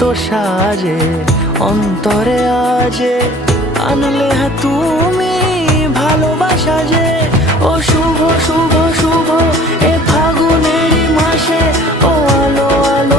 এত সাজে অন্তরে আজে আনলে হ্যাঁ তুমি ভালোবাসা যে। ও শুভ শুভ শুভ এ ফাগুনেরই মাসে, ও আলো আলো